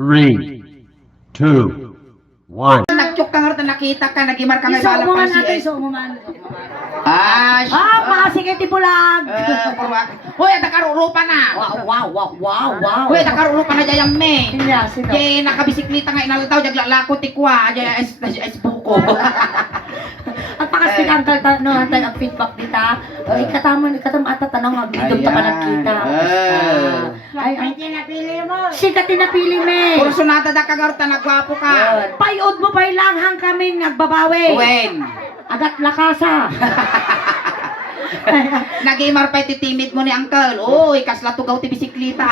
3, 2, 1. Nagtyok ka nga rin, nakita ka, nagimar ka nga Iso balang umuman pasi natin, eh. iso umuman. Pakasig iti bulag. Uy, nakarurupa na. Wow. Uy, nakarurupa na dyan me. Iya, sino? Jay, nakabisiklita nga inalataw, jaglalako tikwa, jay es buko. Ang pakasig ang no, hantay ang feedback dita. Ikatamon ata tanong nga gidom ta pa nagkita. Ay, ang tinapili mo. Sika tinapili me. Puro sunata da kagarta, nagwapo ka. Payod mo pa ilanghang kami nagbabawi. Wen. Agat lakasa. Nagimar pa ititimid mo ni Uncle. Uy, kasla tugaw ti bisiklita.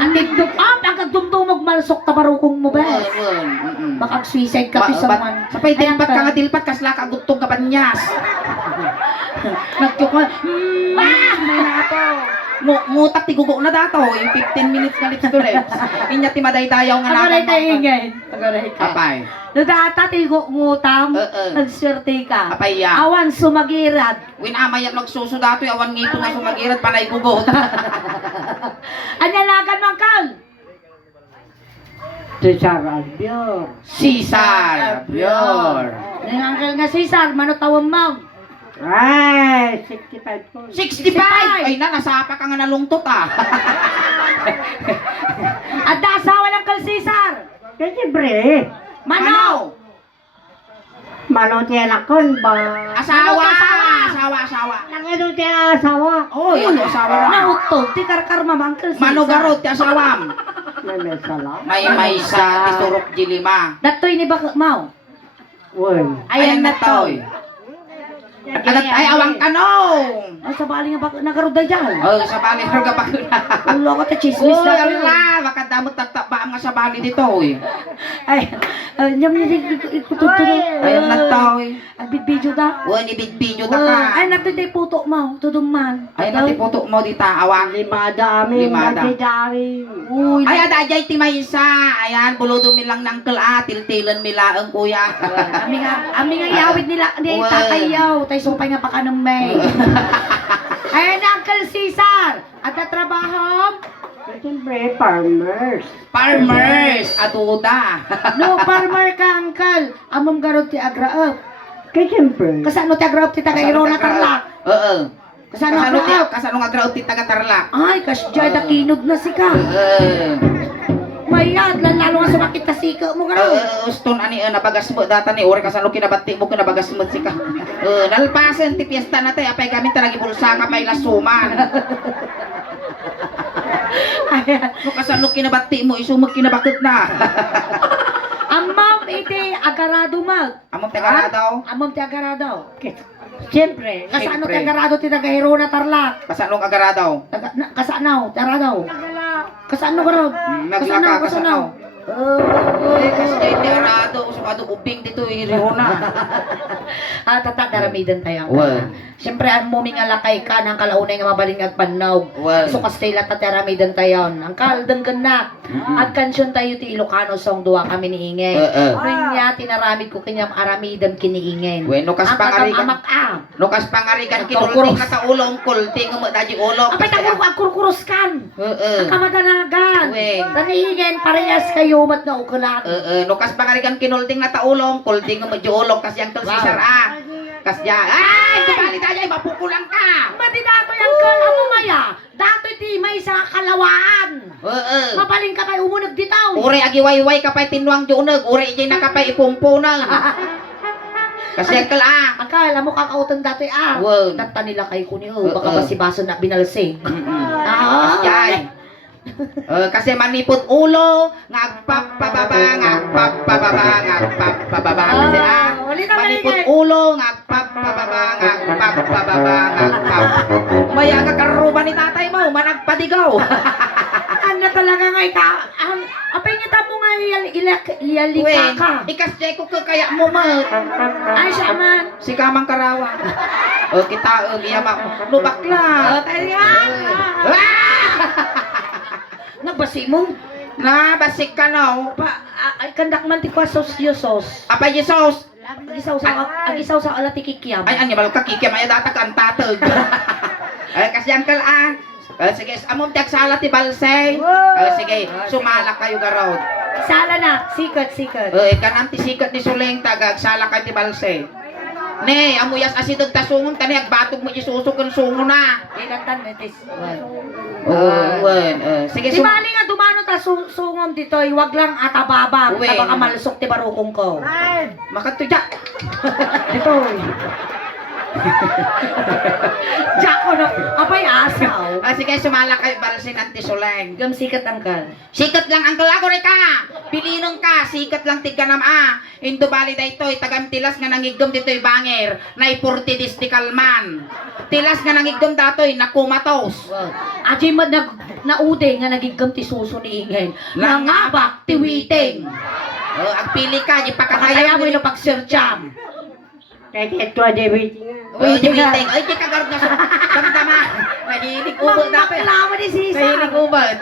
Ang nagdum up, ang kagdumdumog malsok tabarukong mo ba? Baka suicide ka pi someone. Sapay dilpat ka nga dilpat, kasla ka gutong ka panyas. Nagkyok mo. May nato. Mutak ti gugo na dato, yung 15 minutes nga lips to lips. Inya ti madaydayaw nga Agaray tayo ingay. Agaray ka. Apay. No data tigo ngutam, nagswerte ka. Apay ya. Awan sumagirad. Winamay ang nagsuso dato, awan ngito nga sumagirat, panay gugot. Anyalagan mo kal. Cesar Albior. Cesar Bior. Nangangkal nga Cesar, manutawang mo. Ay, 65 po. 65! Ay na, nasapa ka nga nalungtot ah. At asawa ng kal Cesar. Kaya siyempre, Manaw. manong tiyalakon ba? Asawa! Asawa. Asawa! Nangano tiya asawa? Oh, yun, asawa ra. Nautog, ti karkar mamang kal Cesar. Manugarot, ti asawam. May sala. May sa tisurok jilima. Datoy ni bakak mau. Uy. Ayan na to. Ay, awang kanong. Ay, sa bali nga bakak nagaruday dyan. Oh, sa bali ka pa na. Ulo ko ta chismis Oh, na. ala, makadamot tataba ang sa bali dito, oy. Ay, nyam niya ikututuloy. Ayun na to, oy. Agbidbidyo da. Oh, ni video ta ka. Ay, nagtiday puto mo. Tudumman. Ay, natiputo mo dito, awang. Limada amin. Limada. Nagtidari. Uy, Ay, adajay ti maysa. Ayan, buludo mi lang ng kala, tiltilan mi laang kuya. Ami nga yawid nila ni Uy. tatayaw. Tay sumpay nga pa ka ng may. Ayan na, Uncle Cesar. At trabaho. Kaya siyempre, farmers. Farmers, aduda. No, farmer ka, Uncle. Amom garot ti agraop. Kaya siyempre, Kasano ti agraop ti tagairo na tarlak. Oo. Kasano Kasano ti agraop? kasano nga graw ti taga Tarlac. Ay, kasjay da kinod na si ka. Mayad, lalo nga sumakit na sika mo gano'n. Uston ani nabagas mo data ni ore kasano kinabati mo kinabagas mo sika. Nalpasen ti piyesta na tay apay kami talagi bulsa ka may lasuman. Ayan. No kasano kinabati mo isumag kinabakit na. Ang ma'am iti agarado mag. Among taga daw. Amom ti agarado. siyempre, Kasano ti Siyempre. agarado ti tagairo na tarlak. Kasano agaradaw. Kasano, taradaw. Kasano garod? Naglaka kasano. Kasi ti arado usado ubing dito irihona. Tata, daramidan tayo. Well. Siyempre, ang muming alakay ka ng kalaunay nga mabaling at panog. Well. So, kastila tataramidan tayo. Ang kaldang ganak. At kansyon tayo ti Ilocano song duwa kami niingay. Rin niya, tinaramid ko kanyang aramidan kiniingay. Bueno, kas Ang pangarigan. kagamamak Nukas pangarigan Nagkukuros. kinulting na sa ulong kulting mo daji ulong. Apay tagong agkurkuros kan. Oo. Ang kamadanagan. Weng. Taniingay, parehas kayo mat na ukulan. Nukas pangarigan kinulting na taulong, kulting mo medyo ulong kasi ang Cesar ah. Kasya. Ay, kumali tayo, mapukulang ka. Mati dato yung amo maya. Dato ti may sa kalawaan. Oo. Mabaling ka kay umunag ditaw. Ure agiwayway kapay tinwang junag, ure ijay nakapay ipumpunang. Kasi ang ah. Akala mo kakautan dati Wow. Data nila kay kuniho. Baka basibaso na binalsing. Kasya. Kasi manipot ulo, ngagpapababa, ngagpapababa, ngagpapababa. Kasi Wali na manipot maligay. ulo, ngagpapababa, ngagpapababa, ngagpap. Maya ka karuba ni tatay mo, managpadigaw. Ano talaga nga ika? Apay niya tamo nga ilalika ka. Ikasya ko kaya mo mo. Ay siya man. Si Kamang Karawa. Kita, iyamak. Lubakla. Kaya nagbasi mo. Basik ka no. Ay kandak man ti kwa sos yosos. Apa Jesus? Agisaw sa ala ti kikiam. Ay, ano ba ka kikya maya data kan tatag. Kasi ang Sige, among tiyagsala ti Balsay. Sige, sumala kayo garod. Sala na, sikat. Kanang ti sikat ni Suleng tagag sala kayo ti Balsay. Ne, amuyas asidog tasungon tani agbatog mo isusok kan sungo na. Ilatan metis. Sige, Di bali nga dumano ta sungom dito, wag lang atababa, Uwe. baka malusok ti barukong ko. makatudya. Dito. Jako na, apay asaw. Sige, sumala kayo Balsay ng ti Suleng. Gam sikat angkal. Sikat lang ang kalagore ka. Pilinong ka, sikat lang tigka nama. Indo bali da ito'y tagam tilas nga nangigom dito'y banger. Na ipurti di kalman. Tilas nga nangigom dato'y nakumatos. Aji man naude nga nagigam ti suso ni Ingen. Nangabak ti witing. Agpili ka, di pa Kaya kakaya mo ilo pag-searcham. Kaya ito ada waiting. Di witing. Ay, di kagarot nga sa damdama. Nahilig ubod dato'y. Maklama ni Sisa. Nahilig ubod.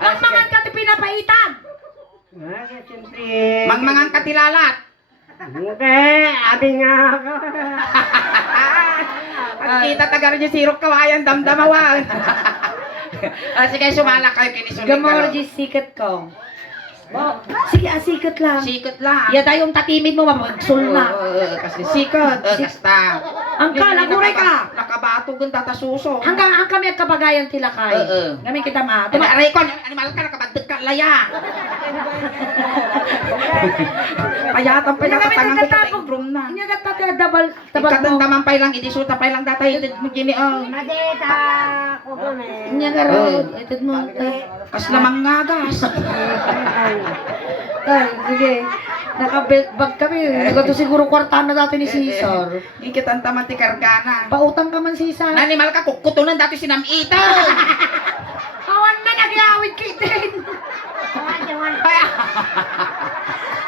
Mangmangan ka ti pinapaitan. Siyempre. Mangmangang katilalat. Okay, abi nga ako. At kita tagar niya sirok kawayan damdamawan. Sige, sumala kayo kinisulit ka. Gamorji sikat ko. Sige, sikat lang. Sikat lang. Ya tayong tatimid mo mapagsulma. Kasi sikat. Kasta. Ang kalaguray ka. Nakabato kung tatasuso. Hanggang ang kami at kabagayan tilakay. Namin kita ma. Aray ko, animal ka, nakabadot ka, laya. Payatan pa yung katangang ko sa room na. Inya dapat dabal tabag mo. Katandaman pa lang, idisuta pa lang datay, itid mo gini, Madeta ko ko na. Inya garod. Itid mo. kas lamang ngagas. Ay, sige. Naka-belt bag kami. Nagato siguro kwarta na dati ni Cesar. Ikitan taman ti kargana. Pautang ka man Cesar. Nanimal ka, kukutunan dati sinamita. Awan na nagyawid kitin.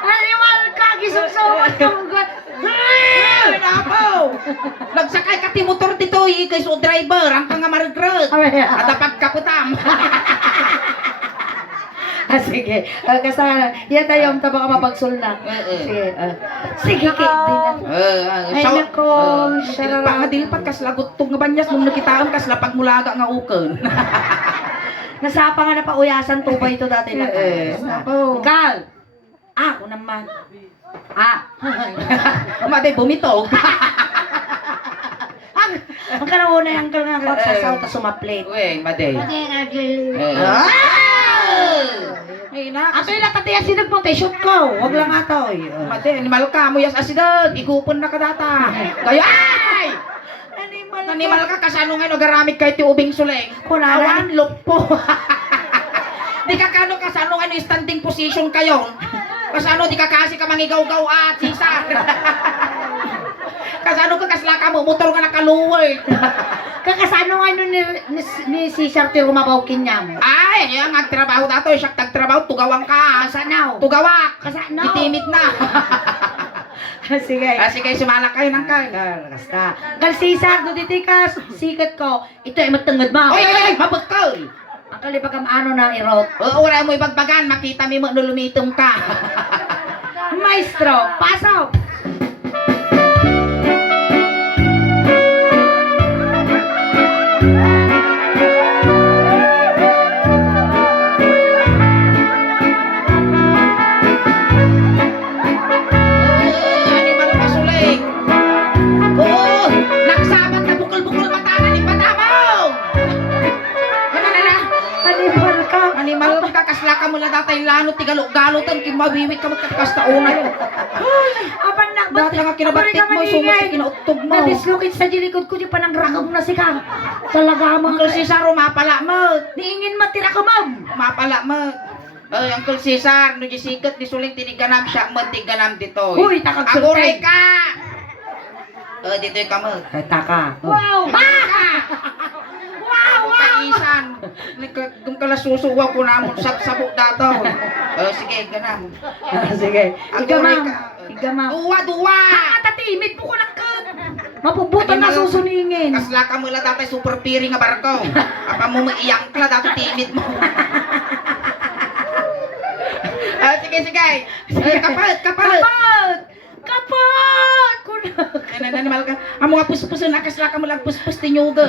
Animal ka, gisugsuwan ka mo. Napo! Nagsakay ka ti motor dito, kay so driver, ang kang margrod. At pagkaputam. Sige. Kasana. Yan tayo ang taba ka mapagsulna. Sige. Sige, kit din na. Ay, nako. Pangadilpat kas lagot tong nga banyas nung nakitaan kas lapag mulaga nga ukon. Nasapa nga na pauyasan tubay ito dati lang. Napo. Gal! Ako naman. Maday bumitog. Ang karauna yung angkal nga ako sa sauta sumaplate. Uy, maday. Ay, Ato yung nakataya sinagpunta, shoot ko. Wag lang ato. Maday, animal ka, muyas asidad, igupon na ka data. Kaya, ay! Animal ka, kasano nga nagaramit kahit yung ubing suleng. Kunara. Awan, lupo. Di ka kano kasano nga standing position kayo. Kasano di ka kasi ka mangigaw-gaw at sisa. Kasano ka kasla ka mo, motor nga nakaluwal. Kakasano nga nun ni Cesar ti rumabawkin niya mo. Ay, yung nagtrabaho dato, siya tagtrabaho, tugawang ka. Kasanaw. Tugawak. Kasanaw. Itimit na. Sige. Sige, sumala kayo ng kain. Basta. Kal Cesar, duditi ka, sikat ko. Ito ay matangad mo. Oy, mabagkal. Ang kalipag ang ano na irot. Oo, wala mo ibagbagan, makita mo mo lumitong ka. Maestro, pasok! Animal ka suling. Oo, nagsabat na bukol-bukol mata na ni Patamaw. Ano na? Animal ka. Animal ka, kasla ka mula datay lano, tigalog-galotan, kimawiwit ka magkakasta una yun. Apan na, Dati nga kinabatik mo, sumasi kinautog mo. Nadislokit sa jilikod ko, di pa nang rakam na si ka. Talaga mo. Uncle Cesar, mapala mo. Niingin matira ka, ma'am. Mapala mo. Ay, Uncle Cesar, no sikat ni suling tiniganam siya, matiganam dito. Uy, takagsultay. Aguray ka! Dito yung kamo. Taka. Wow! Wow, wow! Kaisan. Kung kalasusuwa ko na mo, sabsabok dato. Sige, ganam. Sige. Iga, Aguray ma'am. ka. Iga, ma'am. Duwa! Tatimid mo ko lang ka. Mapubutan na susuningin. Kasla ka mula datay super piri nga barko. Apa mo maiyang ka, dato timid mo. Sige. Kapat! Kapat! Kunak. Animal ka. Amo nga puspus na kasla ka mo lang puspus tinyuga.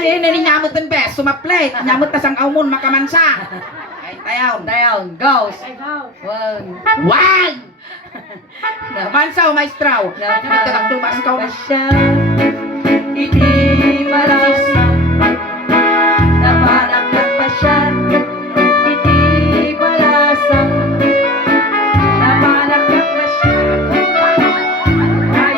Nini nyamot ng bes, sumaplet. Nyamot ta sang awmon makamansa. Ay, tayaw. Down, goes. Ikaw. One. Wag! Mansaw, maestraw. Dito kang tumas ka. Pasya, iti malasa. Napanag ng pasya, iti malasa. Napanag ng pasya. Ay,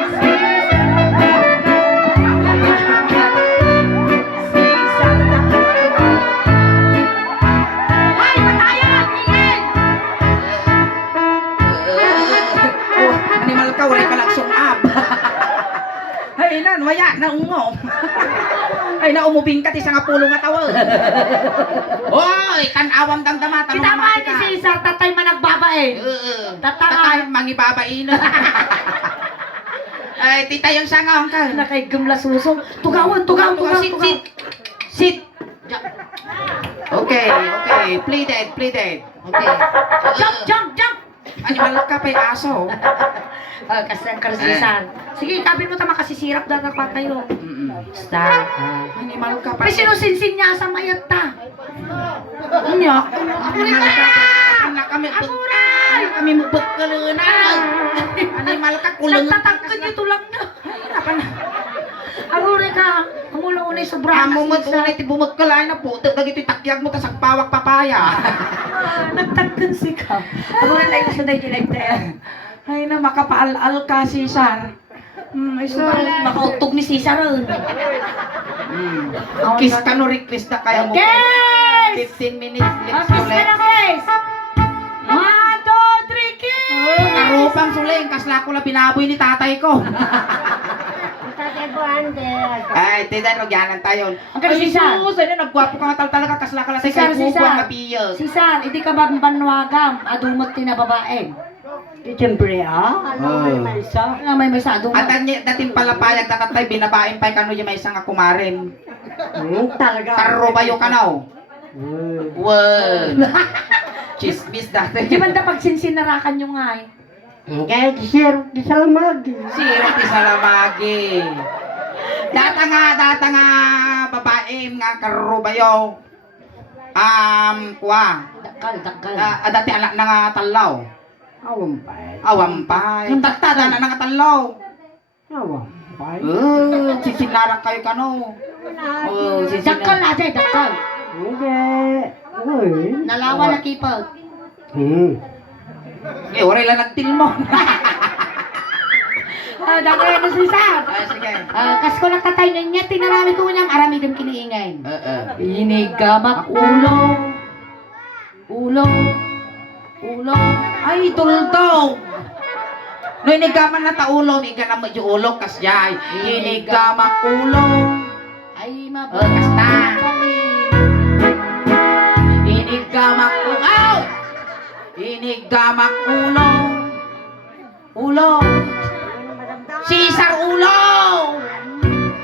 Ay, matayan! Ingin! Animal ka, wala ka lang sungab. Ay, nan, waya, naungom. Ay, naumubing ka, tisang apulong nga tawag. Oy, tanawam damdama, Kita tanong ba ni Cesar, tatay man nagbabae? Tatay, mangibabain. Ay, tita yung sangawang ka. Nakaigam la suso. Tugawan, tugawan, tugawan, Sit, tugawan. sit. Sit. Okay, okay. Play dead, play dead. Okay. Jump, jump, jump! Animal ka pa yung aso. Kasi ang kalasisan. Sige, tabi mo tama kasi sirap dapat pa tayo. Stop. Animal ka pa. May sinusinsin niya sa mayat ta. Ano? Animal ka pa. Anak kami. Amuray! Kami mabagkalunan. Animal ka, kulungan. Nagtatagkan niyo tulang na. Amuray ka. Amula unay sobrang Amo mo tunay ti bumagkalain na po. Dagito takyag mo ta sa pawak papaya. Nagtagkan si ka. Amuray na yung sunay dinag tayo. Ay na makapaal-al ka, Cesar. Makautog ni Cesar. Kiss ka no request na kaya mo. Kiss! 15 minutes lips Kiss ka na, ulit. Chris! 1, 2, 3, kiss! Karupang suling, kasla ko na binaboy ni tatay ko. Tatay po, ande. Ay, tita, nagyanan tayo. Ang ganda, Cesar. Sus, ay na, nagwapo ka nga talaga, kasla ka lang sa Cesar, kay Cesar. Kukuang mapiyos. Cesar, hindi ka ba banwagam? Adumot ti na babae. Siyempre, ano may isa? Nga may sa adumot. At dating palapayag na tatay, binabain pa kano yung may isang akumarin. Talaga. Karubayo ka na, Wan. Chismis dati. Di ba na pagsinsinarakan nyo nga eh? Kaya di salamag. Sirap ti salamagi. Data nga, babae nga karubayo. Kuha. Dakal. Dati anak na nga talaw. Awampay. Awampay. Yung taktada na nga talaw. Awampay. Sisinarang kayo kano. Dakal na dyan, dakal. Hindi. Uy. Nalawa na kipag. Oray lang nagtilmon. Dakal na Cesar. Sige. Kas ko nagtatay niya, tinarami ko niyang arami din kiniingay. Inigamak ulo. Ulo. Ay, duldaw. No, inigaman na taulong, iga na mo yung ulong kasyay. Inigamak ulong. Ay, Kas na. Inigamak ulong. Inigamak ulong. Ulong. Cesar ulong.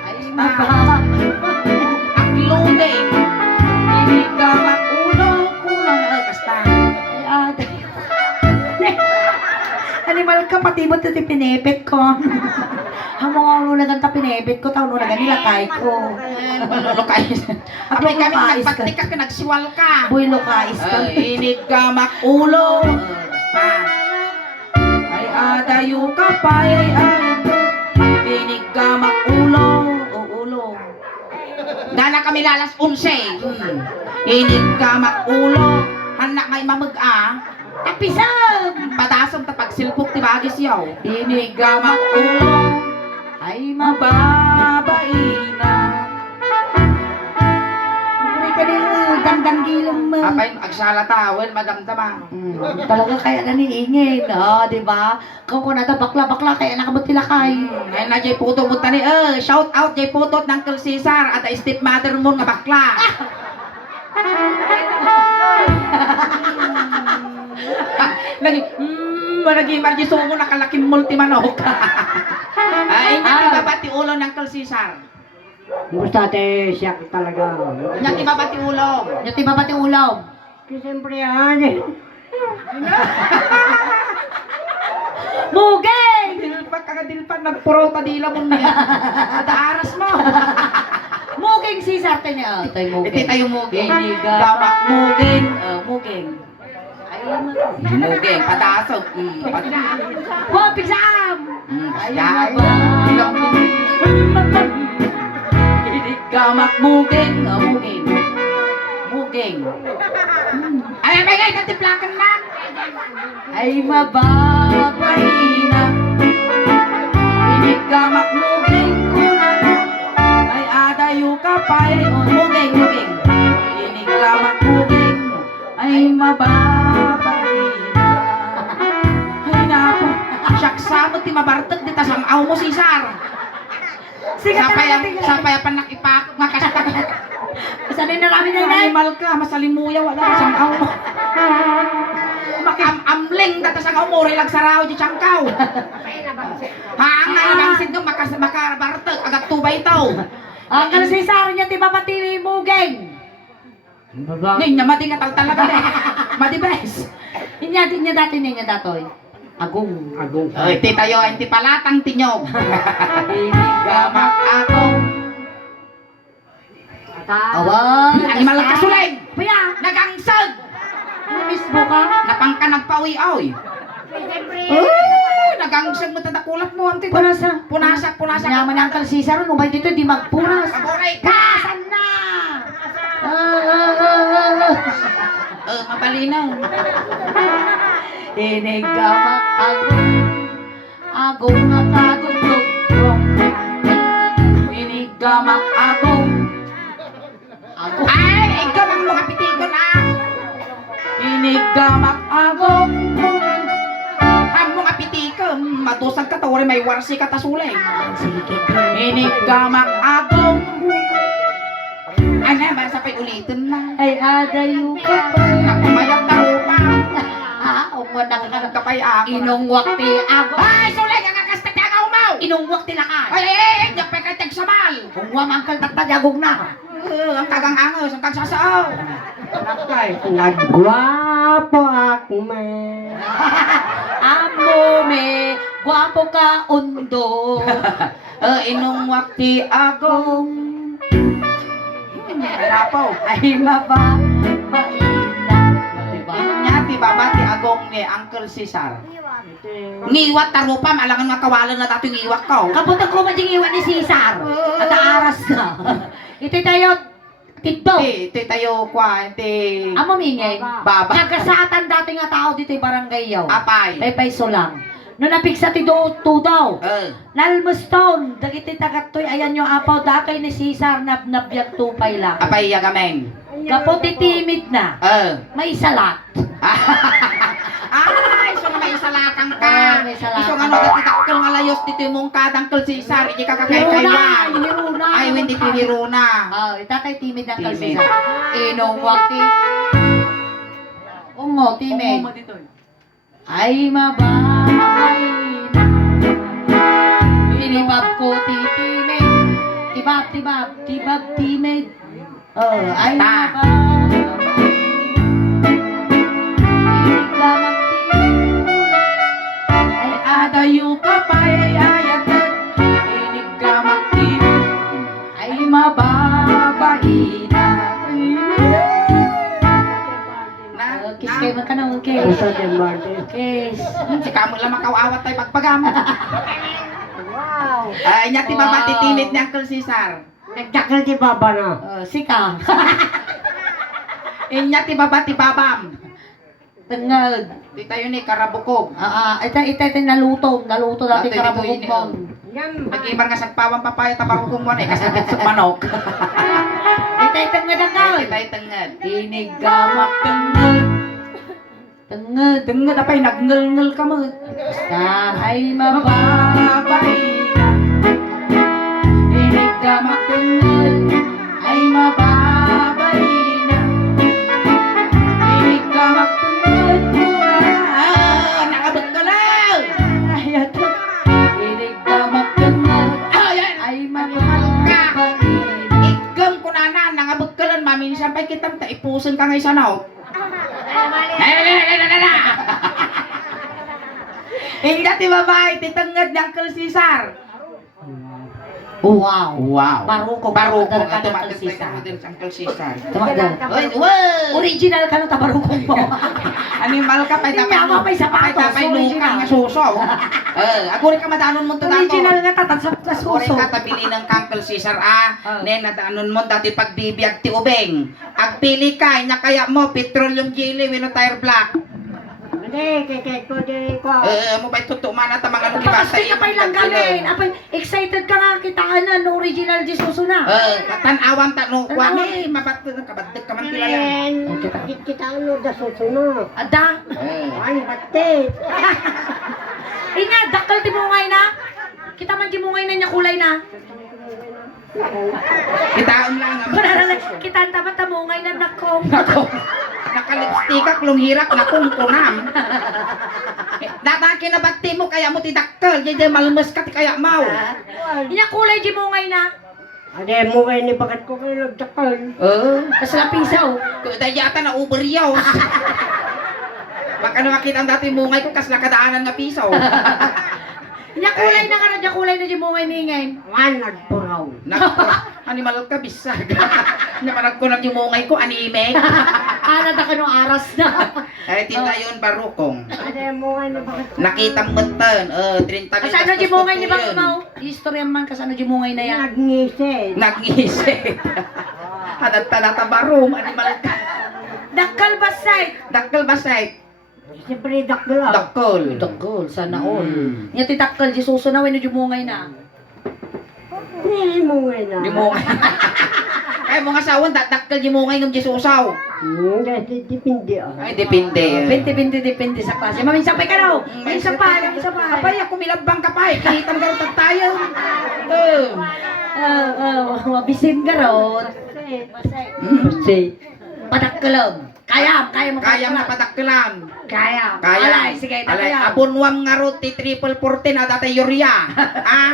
Ay, mababa. Ang loading. Inigamak ulong. Kas na. Ay, ate. Animal ka, pati mo ito pinepet ko. Hamong ang lunagan ta pinepet ko, tao lunagan nilakay ko. Malulukay. Apay kami Lukais ka. nagpatik ka, nagsiwal ka. Boy, lokais ka. Inigamak ulo. Ay adayo ka pa, ay inigamak ulo. Ulo. Gana kami lalas 11. Inigamak ulo. Hanak may mamag-a. Tapisag! Patasong tapag silpok ti bagis yaw. Inigamak ulo. Ay, Mababain na. Mabuhay ka din, dandang gilong mo. Apay agsala tawel madamdama. Talaga kaya naniingin, di ba? Kung na bakla-bakla, kaya nakabot tilakay. Ay na jay puto mo tani. Shout out jay putot ng Uncle Cesar at stepmother mo nga bakla. Lagi, malagi margi sumo nakalaking multimanok. Ay, nakibabati ulo ng Uncle Cesar. Gusto ate siya talaga. Nakibabati ulo. Yung tiba ba ulaw? Siyempre, ande. Mugay! Dilpa ka dilpa nagpuro ta dila mo niya. Ada aras mo. Muging si Cesar niya. Tay muging. Iti tayo muging. Gamak muging. Muging. Ay, Muging, padasog. Wow, pigsam! Yan. Gamak muging. Muging. Muging. Ay, natiplakan na. Ay, mababay na. Gamak muging ko na. Ay, adayo ka pa'y. Muging. Gamak muging. Ay, mababay na. Ay, napo. Siyak ti mabartag dita samaw mo, Cesar. Sapay pa nakipakot nga kasta. Sanay na namin na Animal ka, masalimuya, wala ka samaw mo. Makam-amling data sa umuri lang saraw di tiyangkaw. Haang na ibangsid no, makabartag, agad tubay ito. Ang kala Cesar niya, di ba pati muging? Ngayon niya, mati nga talaga eh. Madibes. Inya dati niya datoy. Agong. Ay, ti tayo, hindi palatang tinyog. Gamak ako. Awan. Animal ka sulig. Paya, Nagangsag. mismo ka? Napangkanag pa uy. Nagangsag mo tatakulat mo. Ante. Punasa. Punasak. Naman ang kala Cesar, umay dito, di magpunas. Agoray ka. Punasan na! Mabalinaw. Inigamak agong nga kagugtog. Inigamak agong. Ay, ikaw ang mga pitikon ah. Inigamak agong. Ang mga pitikon. Matusag ka tawari may warsi ka tasulay. Inigamak agong. Ay na, basta pa'y ulitin na. Ay adayo ka pa. Nagpamayag na rupa. Umunang ka. Kapay ako. Inong wakti agong. Ay, sulay ang akas na tiagaw mo. Inong wakti lakas. Ay, di pa ka tagsamal. Kung wamangkal tatagagong na. Ang tagang angos, ang tagsasaaw. Nakay, nagwapo ako man. Amo me, guwapo ka undo. Inong wakti agong. Rapo. Ay maba, maina. Diba? Inyati babati agong ni Uncle Cesar. Ngiwat tarupam, alangan nga kawalan na dato yung iwak ko. Kapunta ko man ding iwan ni Cesar. At aaras ka. Ito tayo, tito. Ito tayo kwa, ito. Amo mingay. Baba. Nagkasatan dati nga tao dito yung barangay yaw. Apay. Pay sulang. No napigsa ti do daw. Nalmuston, dagiti tagatoy ayan yung apaw datoy ni Cesar na nabiyag tupay lang. Apay yagameng. Kapot timid na. May salat. Ay, so may salakang ka. May salakang. So nga dati takkel nga layos dito yung mong kadang Uncle Cesar, hindi ka kakay-kaywan. Hiruna. Ay, hindi piniruna. Itatay timid ng Timid. Cesar. Inong wakti. Ungo, timid. Ay mabay na. Inibab ko titimid. Tibab timid. Ay Ta. mabay. Inigamang timid. Ay adayo ka pa ay ayatan. Inigamang timid. Ay mababay na. Kiss kayo magkanong kiss. Sa Martin. Kiss. Si kamo lang makawawat tayo pagpagamo. Wow. Ay, nyati babati timid ni Uncle Cesar. Nagtakal si Baba na. Sika. Inyati babati babam. Tengad. Di tayo ni Karabukog. Ito naluto dati Dati karabukog dito mo. Yan. Nag-ibar nga sa pawang papaya tabakukong mo na kasabit sa manok. Ito tengad ang Di tayo tengad. Inigamak tengad. Tengad apay, nagngal-ngal ka mo. Basta ay mababay na. Inigamak tengad. Ay mababay na. Inigamak tengad. Nakabot ka lang! Inigamak tengad. Ay mababay na. Igam ko na nangabot ka lang, maminsan pa'y kitang taipusin ka ngay sanaw. Hindi ti babae, titangad ni Uncle Cesar. Wow. Wow. Baruko. Baruko. Madal ka Ito ng madal Sisa. sa Uncle Cesar. Tumagal. Oy, wow! Original ka ng tabarukong mo. Animal ka pa Hindi niya may sapatos, tapay original. nga suso. Aguri ka madanon mo to dato. Original nga tatat sa Aguri suso. ka tabili ng Uncle Cesar Nen nadaanon mo dati pagbibiyag ti ubeng. Agpili ka nya kaya mo petroleum jelly wino tire black. Hindi, kikit ko di ko. Mo ba tuto man at mga lugi basta Napakastig ka pa ilang gamin. Apay, excited ka nga kitaan na no original di suso na. Tanawan ta no Tanawan. wani mabatid kabadag ka man kilala. Kita ano da susunod. Ada. Ay, batit. Ina, dakal ti mungay na. Kita man ti mungay na niya kulay na. Kitaon lang Kita ang tapat ta mungay na nakong. Ako, nakalipstick ak lung hirak na kungkunam. Data kinabati mo kaya mo tidakkel, jay malmes ka ti kaya mau. Ina kulay di mungay na. Ade mo kayo ni bagat ko kayo nagdakal. Kasi lapisaw. Dahil yata na Uber yaw. Baka na makita ang dati mungay ko kas nakadaanan nga piso. Ina kulay na nga na kulay na di mungay ningay. Wan nagpuraw. Animal ka bisag. Namanag ko ng mungay ko anime. Ana da kanong aras na. Ay tinta yun barukong. Ade mo kayo ni bagat ko. Nakita mo tan, 30 Kasi ano di mungay ni bang mau? Istorya man kasi ano di mungay na yan. Nagngisi. Nag-isip. Hanat talata barum, animal ka. Dakal basay. Dakkel basay. Siyempre dakla. Dakkel. Dakal sana all. Nya ti dakal di suso na wenno di mungay na. Hindi mo ngayon na. Di mo Kaya mga sawon, dakkel di mo ngayon ng Jesusaw. Hindi, dipindi ah. Ay, depende. Depende sa klase. Maminsan pa ka raw. Maminsan pa. Apay, ako milabang ka pa eh. Kita mo garot tayo. Mabisin ka raw. Say. Padakkalog. Kaya mo. Kaya na padakkelan. Kaya. Kaya. Alay, sige, Alay, kaya. abunwam nga ruti, triple 14, na dati urea. Ah?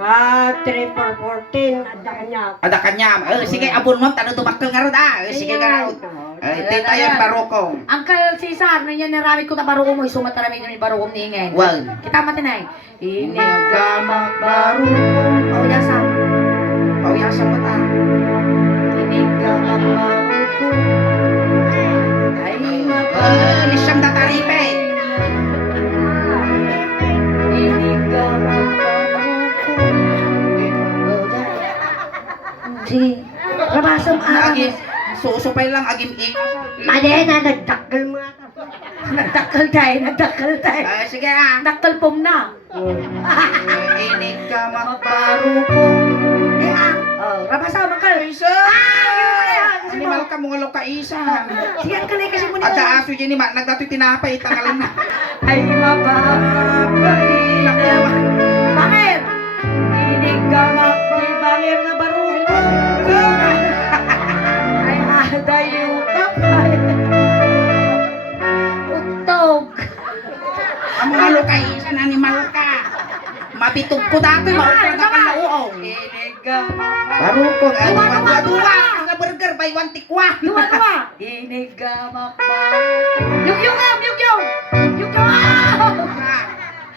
3 for 14. Ada kanya. Ada kanyam. Sige, abunwam, tanong tumakkel nga rod sige nga rod. Tita yan, barokong. Uncle Cesar, nanyan naramit ko na barukong mo. Isumat na namin yung barukong ni Ingen. Wag. Kita matinay. Inigamak barukong. Pauyasan. Pauyasan mo ta. Inigamak barukong. Ay, Lisyang dataripe. Inigamak barukong. Sige. Rabasam Agim, susupay lang, agim Madi na nagdakal mga kaso. Nagdakal tayo. Sige Dakal pom na. Inig ka Barukong. Rabasam ka. Isa! Animal ka mga lokaisa. Sige, ang kalay kasi mo ni Ada aso dyan ni Mat, nagdato'y tinapay, tangalan na. Ay, mababay na. Bangir! Inigamak di bangir na barukong. Ay, madayo ka pa. Utog. Ang mga lokaisa na animal ka. Mabitog ko dato'y, maupag ka ka nauong. Inigamak. Barukog, Duwa. Nga burger, buy one take one. Dua. Inigamak barukong. Yung.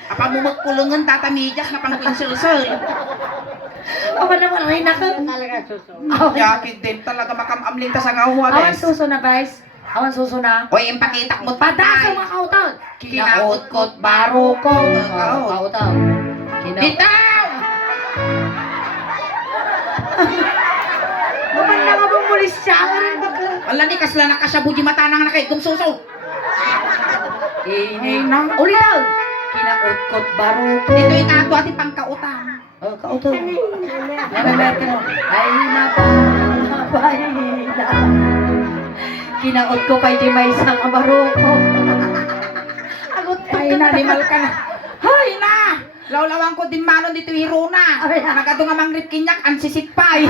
Apa mo magkulungan tatamidyak na pang pinsel-sel. Awan naman rin ako. Talaga suso. Yakin din talaga makamamling ta sa ngawa, Awan bes. suso na, guys. Awan suso na. Oy, impakitak mo Padasa tatay. mga kautan. Kinaut-kot barukong. Kautan. Bitaw! Naman na nga mong mulis siya. Wala ni kasla na kasabuji matanang na kay gumsuso. Inang. Uli daw. Kinautkot barukong. Dito yung ato ati pangkautang. Kautan. Nanamer ka mo. Ay, mapapay na. Kinaot ko pa di may isang barukong. Agot Ay na, animal ka na. Hay na! Lawlawan ko din manon dito hiruna. Ay, Nagado nga mangrip kinyak, ansisipay.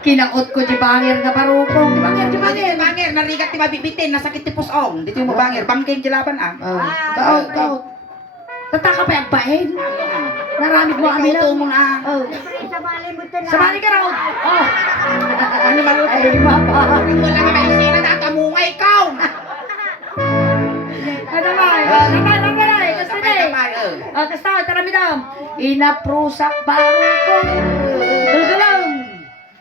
Kinaot ko di bangir nga barukong. Di bangir. Bangir, narigat ti mabibitin, nasakit ti pusong. Dito yung mabangir, bangking jilaban Kaut. Tataka pa yung pahin. Naramit mo kami na. mo na. Sabali mo ito na. Sabali ka raw. Oh. Animal ka. Ay, mapa. Wala nga may sira na kamungay ikaw. Ano ba? Naman. Gusto na eh. Kasta, tara midam. Inaprusak baro ko. Dulgalang.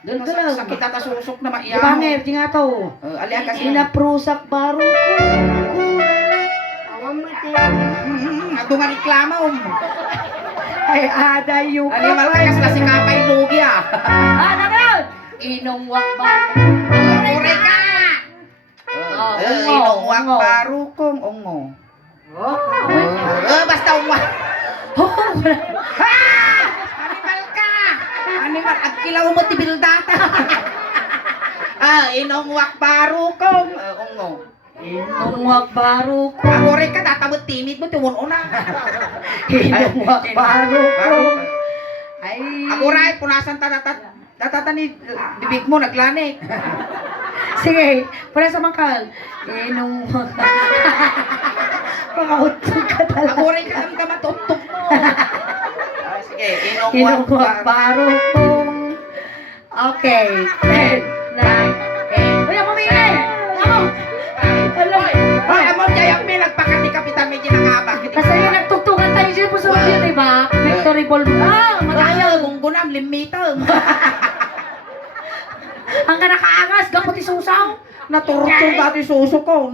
Dulgalang. Sakit ata susok na maiyaw. Banger, di nga to. Aliya kasi. Inaprusak baro ko. Ato nga reklamo. Ay, ada yung Ali malkakas na si Kapay Lugi ah. naman! Inungwak ba? Ure ka! Inungwak barukong ungo. Basta ungwak. Animal ka! Animal, agkilaw mo tibildata. Inungwak barukong ungo. Inungwak baro ko. Ako rin ka, tatamot timid mo, timun-una. Inungwak baro ko. Ay. Ako rin, punasan tatatan ni bibig mo, naglanik. Sige, pala sa mangkal. Inungwak. Pakautog ka talaga. Ako rin ka, ang kamatutok mo. Sige, Inungwak baro ko. Okay. 10, 9, 8. Uy, ako may Ako. Hoy, amon kaya may nagpakati kapitan medyo nangabak. Kasi yung nagtugtugan tayo siya po sa video, diba? Victory Ball. Ayaw, gunggunam, limitang. Ang ka nakaangas, gaputi susaw. Naturutong dati suso ko.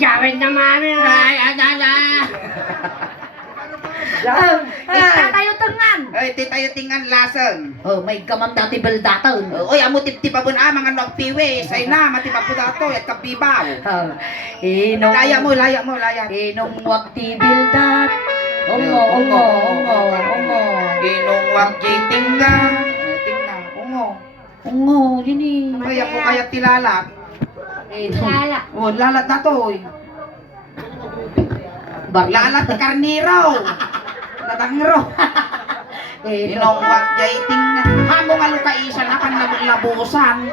Gawin naman Ay, adala. Ita tayo tengan. Ay, ti tayo tingan lasan. Oh, may gamam dati beldatan. Oy, amo tip-tipabon mga nagpiwi. Say na, matipapo dato, at kabibaw. Inong Laya mo. Inong wag ti bildat. Ongo. Ginong wag tingga. Tingna, Ongo, dini. Kaya po kaya tilalat. Inong. Oh, lalat na to. Lalat ni karniro. Latangro. Inong wag tingga. Hamo nga lukaisa na kan labusan.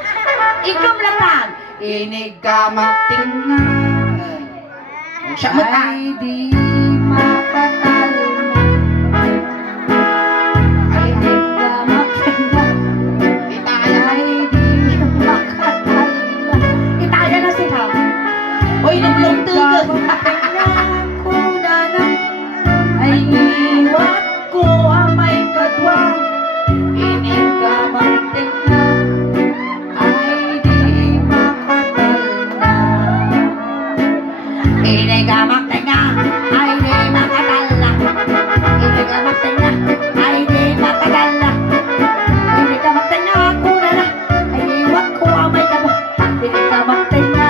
Ikom lapag. Inigamak tingga. Siya mo ta. Ay di makakalma. Ay di gamak-gamak. Itaya. Ay di makakalma. Itaya na sila. Oy, lumlum tuga. Ay iwat ko amay kadwa. Inigamak na. Ay di makakalma. Inigamak na. Ay di makakalma. Inigamak na. Ay di makakalma. Inigamak na ako na na. Ay iwat ko amay kadwa. Inigamak na.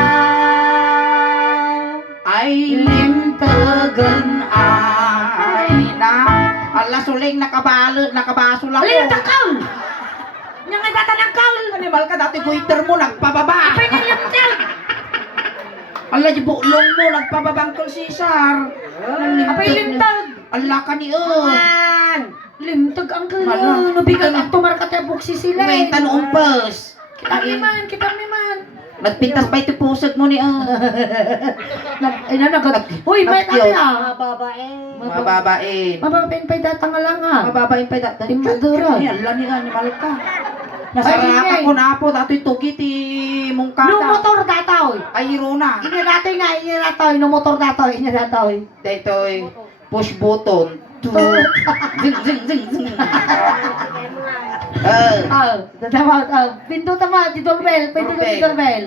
Ay limtagan ay na. Ala suling nakabaso lang. Alin ang takaw? Yang ay tatanang kaul. Animal ka dati guiter mo nagpababa. Apay na limtag. Ala di buklong mo nagpababang kol Cesar. Apay limtag. Ala ka ni Limtag ang Wala. kalo. Nabigat ang tumarkat yung buksi sila eh. May tanong pas. Kitang liman. Nagpintas pa ito pusag mo ni Uy, may tayo Mababain. Mababain pa datang nga lang ha. Mababain pa dati. Di madura. Ala ni animal ka. Nasaraka ko na po dati tugi ti mong kata. No motor datoy. Ay Rona. Inadatoy nga, inadatoy. No motor datoy, inadatoy. Dito'y push button. Zing. Pinto tama, di doorbell. Pinto di doorbell.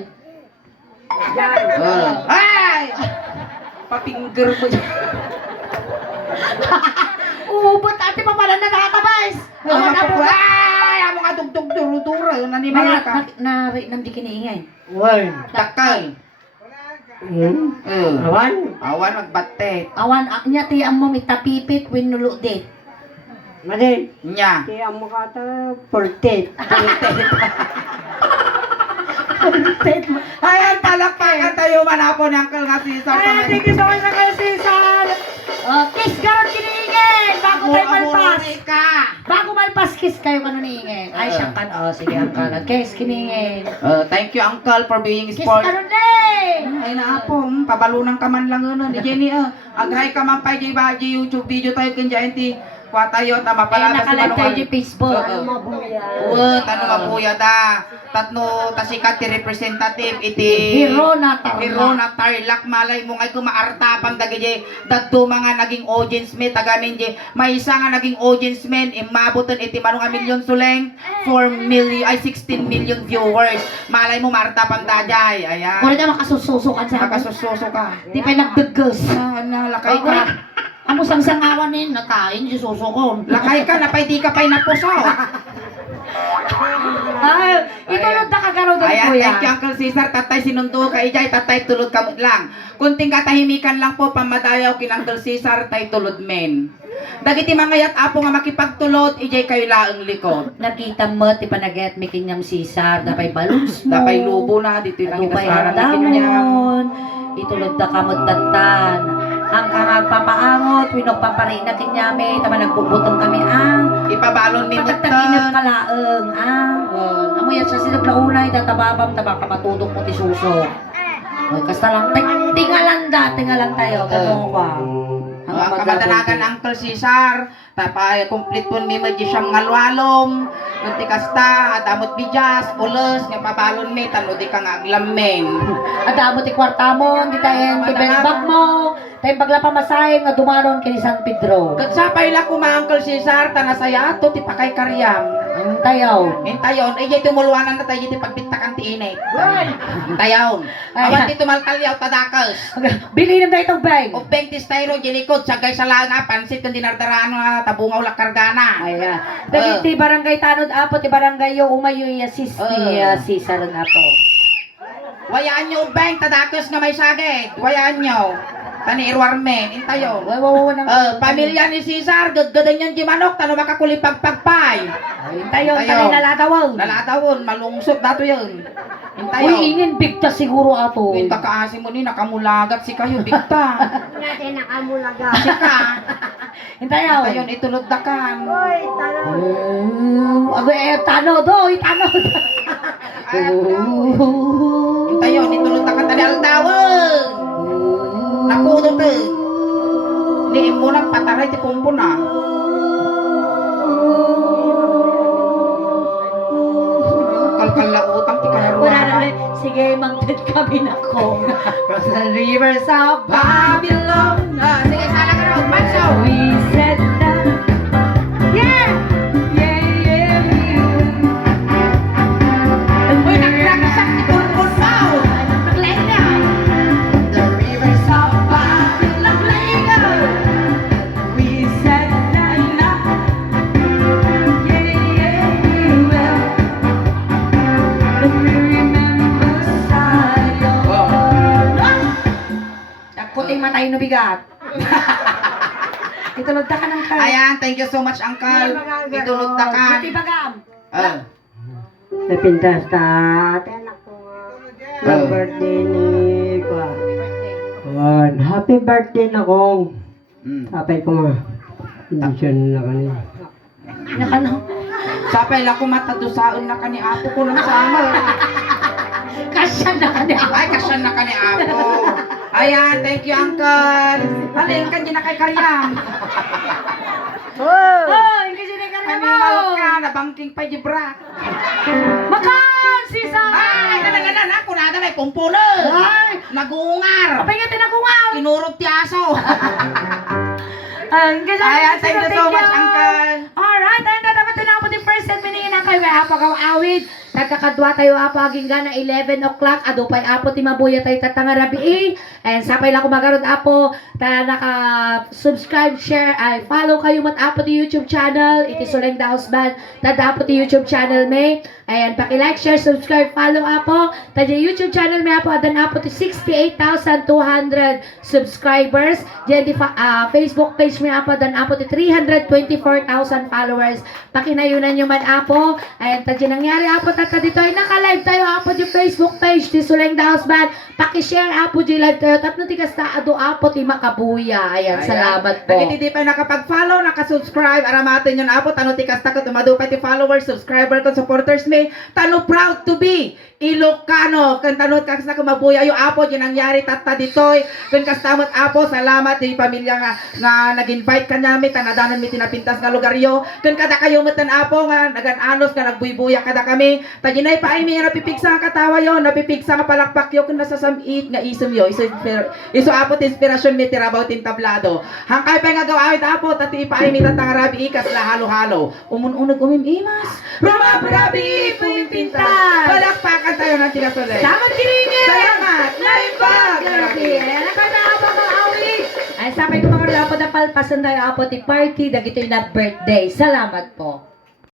Ay! Papingger mo dyan. Ba't ate pa pala na nakatabas? Awan Ako ako po. Ay! Amo nga tugtog turudura. Nanimala ka. Nari nang di kiniingay. Dakay. Awan magbatet. Awan niya ti amo mitapipit winulo dit. Madin, Nya. kaya mo kata portet. Ayan, talakpakan tayo manapo ng Uncle nga Cesar. Thank you so much Uncle Cesar. Kiss garon kiniingay bago tayo malpas. Bago malpas kiss kayo kano niingay. Ay siyangkan. Sige Uncle. Kiss kiniingay. Thank you, Uncle, for being Kiss sport. karon day. Ay naapo, pabalunan ka man lang ni Jenny. Agray ka man pa YouTube video tayo kan ti Kwa tayo, tama Kaya pala. nakalive tayo di Facebook. Oo. Mabuya. Uwet, ano mabuya da. Tatno, tasikat ti representative, iti... Hero na tarla. Hero na tarlak, malay mo ngay kumaartapan dagi dadto mga naging audience me, tagamin di. May isa nga naging audience men, imabuton iti manong a milyon suleng, 16 million viewers. Malay mo, maartapan dajay. Ayan. Kung na makasususukan sa ako. Makasususo ka. Di pa nagdaggas. Lakay ka. Amo sang sangawan ni nakain si susukon. Lakay ka, napay di ka pa'y napuso. Ay, itulog na kagaro doon Ayan, kuya. thank you Uncle Cesar. Tatay sinundo ka ijay, tatay tulod kamot lang. Kunting katahimikan lang po, pamadayaw kin Uncle Cesar, tay tulod men. Dagiti mangayat apo nga makipagtulod, ijay kayo laang likod. Nakita mo, ti panaget mi kinyam sisar, dapay balons mo. Dapay lubo na, dito yung Dapay inasaran ni Kinyam. handamon. Itulog na kamot datan. Ang papaangot, winok papari na kinyami, tama nagbubutong kami ang. Ipabalon ni Pagkataginap Mutan. kalaeng, Amo yan sa sinag na unay, tatababam, tabaka matudok mo ti suso. Oy, kasta lang, tingalan tayo, ganun ka. Ang kamadanagan Uncle Cesar, tapay complete po ni medyo siyang ngalwalom, nunti kasta, adamot bidyas, ulos, nga pabalon ni, tano di ka nga aglamen. Adamo ti kwarta mo, di tayo ti bag mo, tayo bagla pamasahe nga dumaron kini San Pedro. Kagsapay la ko mga Uncle Cesar, tanasaya to, ti pakay karyam. Ang tayaw. Hintayon, ay tumulwanan na tayo ti pagbintakan ti init. Hintayon. Awan ti tumaltalyaw tadakas. Bili na tayo itong bag. O 20 styro gilikod, sagay sa langa, pansit kung dinardaraan nga tabungaw la kargana. Ayan. Dagiti barangay tanod apo, ti barangay yo umayo yung assist ni Cesar ang apo. Wayaan nyo, bang, tadakas nga may sagay. Wayaan nyo. Tani irwarmen, hintayon. Pamilya ni Cesar, gagadan yan di manok, tano makakulipagpagpay. Tayo, tayo nalatawag. Nalatawon, malungsot dato yun. Hintayon. Uy, ingin bigta siguro ato. Yung kakaasi mo ni, nakamulagat si kayo, bigta. Natin nakamulaga. Si ka. Hintayaw. Hintayon, itulod da kan. Hoy, talon. Tanod, oy, tanod. Hintayon, itulod da kan, tali aldawon. Nakudo te. Liim mo lang, pataray ti pumpo na. Kalkal na utang ti Wala na karuan. ulit. Sige, magtid kami na ko. Cross the rivers of Babylon. Sige, sala ka rin, Panso. We said that. Yeah! Yeah, yeah, yeah. Uy, nagragsak ti pulpul mo. Nag-line na. The rivers of Babylon. We said that. Yeah, yeah, we will. But we remember Zion. Kuting matay no bigat. Itulog ka ng kaya. Ayan, thank you so much, Uncle. Itulod da kan. Buti bagam. Napintas ta. Anak ko nga. Ang birthday ni Kwa. Happy birthday na kong. Tapay ko nga. Hindi siya na kanina. Nakano. Sapay la ko matadusaon na kani apo ko lang sama. Kasya na ka niya. Ay, kasyan na kani apo. Ayan, thank you, Uncle. Alin ka, di na kay karyam. Oh, hindi siya ka Kami malok ka, nabangking pa di bra. Makan, sisa! Ay, nalaganan ako na, may pumpulo. Ay! Nagungar. Kapingatin ako nga! Kinurot ti aso. Hindi siya Ayan, thank you so much, Uncle. Alright, ayun na naman tinapos yung first set miningin ang kayo. Apo kaw awid. Nagkakadwa tayo apo aging gana 11 o'clock. Adupay apo ti mabuya tayo tatanga rabi. And sapay lang kumagarod apo. Ta naka-subscribe, share, ay follow kayo mat apo ti YouTube channel. Iti Suleng the House Band. Tada apo ti YouTube channel may. Ayan, paki-like, share, subscribe, follow apo. Tada YouTube channel may apo. Adan apo ti 68,200 subscribers. Diyan di Facebook page may apo. Adan apo ti 324,000 followers. Pakinayunan nyo man apo. Ayan, tadya nangyari apo atata dito ay naka-live tayo apo di Facebook page di Suleng the House Band. Paki-share apo di live tayo tapno ti kasta adu apo ti makabuya. Ayan, salamat po. Lagi ti pa nakapag-follow, nakasubscribe, aramatin yun apo, tano ti kasta ko, tumado pa ti followers, subscriber ko, supporters me, tano proud to be Ilocano, kan tanot kasta ko mabuya yung apo, yun nangyari tata ditoy, kan kastamot apo, salamat ti pamilya nga nag-invite ka namin, tanadanan mi tinapintas nga lugaryo, kan kada kayo matan apo nga, nagan-anos nga nagbuy-buya kada kami, tajinay pa ay mi napipigsa nga katawa yo, napipigsa nga palakpak yo, kan nasasamit nga isom yo, iso apo ti inspirasyon mi tirabaw tin tablado, hangkay pa nga gawawit apo, tati pa ay mi tatangarabi ikas la halo-halo, umun-unag umimimas, rumapurabi, pumimpintas, palakpakan tayo ng tinasuloy. Salamat kiringin! Salamat! Naimbag! Grabe! Ayan, nakatawa ka awi! Ay, sabay ko mga apo na palpasan tayo apo ti party, dagito yung na birthday. Salamat po.